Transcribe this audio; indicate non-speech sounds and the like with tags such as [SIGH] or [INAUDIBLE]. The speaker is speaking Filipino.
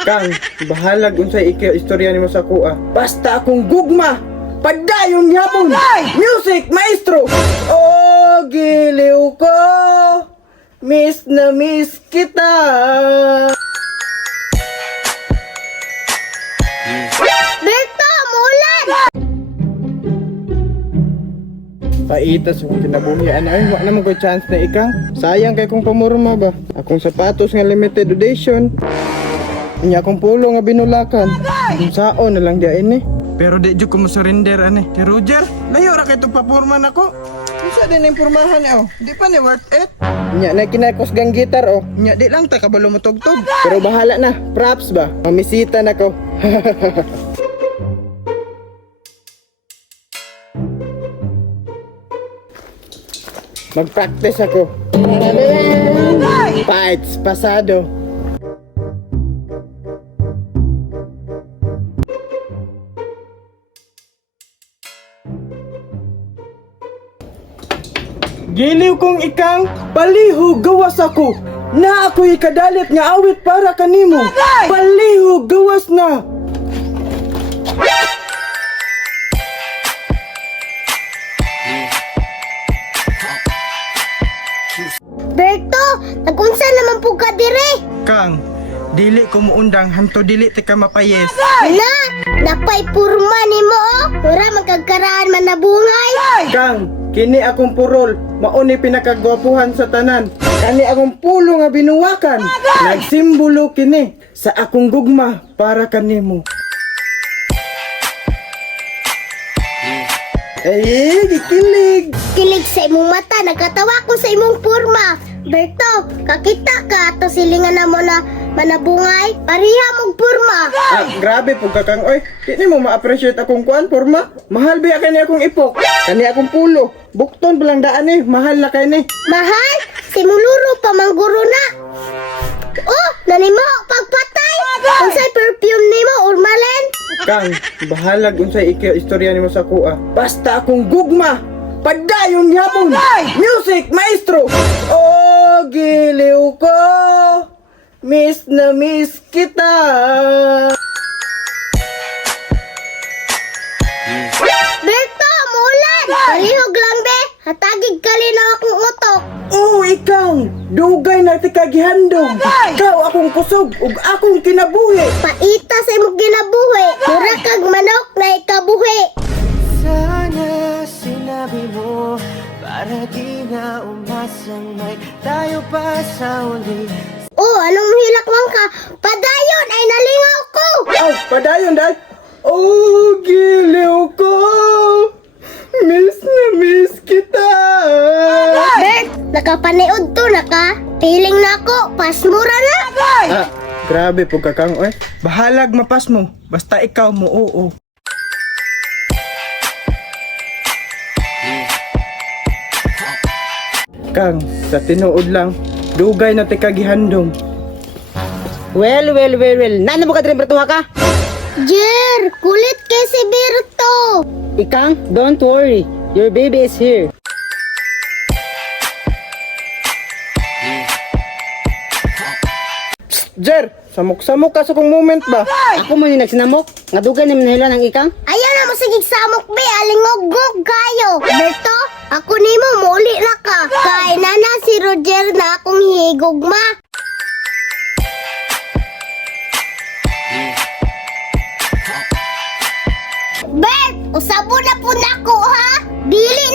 Kang, bahalag unsay iki istorya nimo sa kuha. Basta akong gugma. Padayon yapon. Music maestro. Oh, giliw ko. Miss na miss kita. Berto, mulan! Paitas kung kinabuhian ay wa naman ko chance na ikang. Sayang kay kong pamurma ba. Akong sapatos nga limited edition. Inya akong pulo nga binulakan. Kung saon na lang dia ini. Pero di jud ko mo surrender ani. Kay Roger, layo ra kay itong papurman ako. Isa din ang pormahan oh. Di pa ni worth it. Nya na kinakos gang gitar oh. Nya di lang ta kabalo mo tugtog. Pero bahala na. Props ba? Mamisita na ko. [LAUGHS] Mag-practice ako. Fights, pasado. Giliw kong ikang palihog gawas ako na ako'y kadalit nga awit para kanimo. Palihog gawas na. Berto, nagunsa naman po ka dire? Kang, dili ko muundang hanto dili ti ka mapayes. Na, napay purma ni mo oh. Ura magkagkaraan man na. Kang, kini akong purol, mauni pinakagwapuhan sa tanan. Kani akong pulo nga binuwakan. Nagsimbolo kini sa akong gugma para kanimo. Ay, gikilig. Kilig sa imong mata, nagkatawa ko sa imong purma. Berto, kakita ka ato silingan na mo na manabungay. Pariha mong purma. Ah, grabe po kakang oy. Di mo ma-appreciate akong kuan porma. Mahal ba kani akong ipok? Kani akong pulo. Bukton palang daan ni, mahal na kay ni. Mahal, si Muluro pa mangguro na. Oh, nanimo pagpatay. Unsay perfume nimo, Urmalen? Kang, bahalag unsay iki istorya nimo sa kuha. Basta akong gugma. Padayon yapon. Music maestro. Oh, giliw ko. Miss na miss kita. Berto, mulan! Palihog lang be, hatagig kalinaw akong utok. Oh, ikang, dugay na ti kagihandong. Ikaw akong kusog ug akong kinabuhi. Paita sa imong ginabuhi, mura kag manok na ikabuhi. Sana sinabi mo Para di na umasang may tayo pa sa uli Bert, nakapaniod to na ka. Piling na ako, pasmura na. Ah, grabe po kakang oy. Bahalag mapas mo. Basta ikaw mo oo. Kang, sa tinuod lang, dugay na ti kagihandong. Well, well, well, well. Nana mo ka din bertuha ka? Jer, kulit kay si Berto. Ikang, don't worry. Your baby is here. Jer, samok-samok ka sa kong moment ba? Ako mo ni nagsinamok. Nga dugay ni manila ng ikang. Ayaw na mo sigig samok be, alingog-gog kayo. Berto, ako nimo muli na ka. Kay na na si Roger na akong higugma. Bert, usabo na po na ko ha. Dili